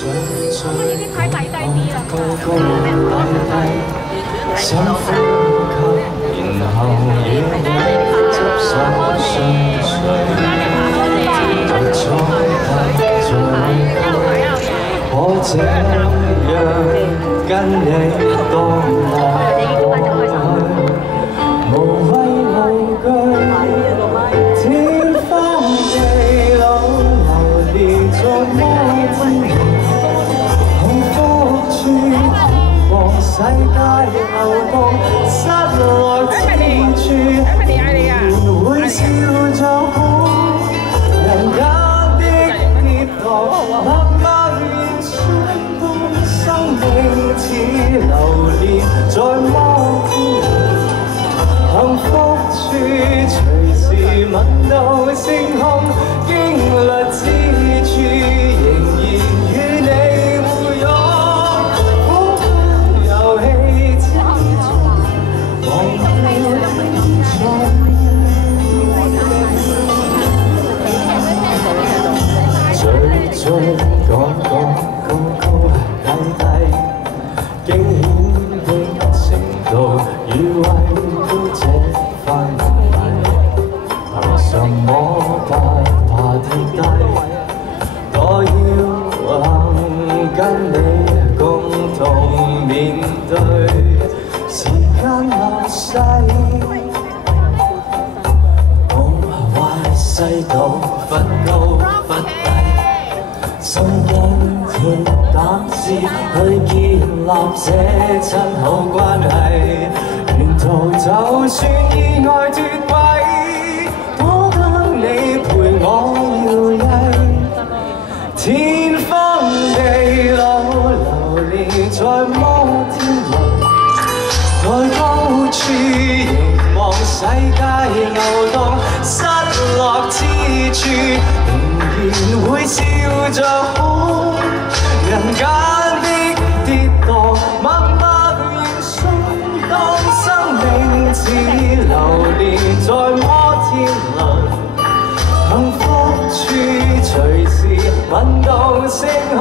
已經太低啲啦。深呼吸，然後與你執手相隨，獨坐得最高。我這樣跟你當我無畏無懼，天荒地老流連在摩天幸福處。世界流動，失落之處，仍會笑着哭。人間的跌宕，默默然相當，生命似流連在摩天幸福處，隨時聞到星空，經歷之處，仍然與你互擁。最講高高低低，驚險的程度與畏高這番謎，憑什麼不怕跌低？我要跟你共同面對時間流逝，夢壞世道分高分低。心驚天膽知去建立這親好關係，沿途就算意外脫軌，多得你陪我搖曳。天荒地老流連在摩天輪，在高處凝望世界流動，失落之處。仍會笑着哭，人間的跌宕，默默然相當，生命似流連在摩天輪，幸福處隨時聞到星空。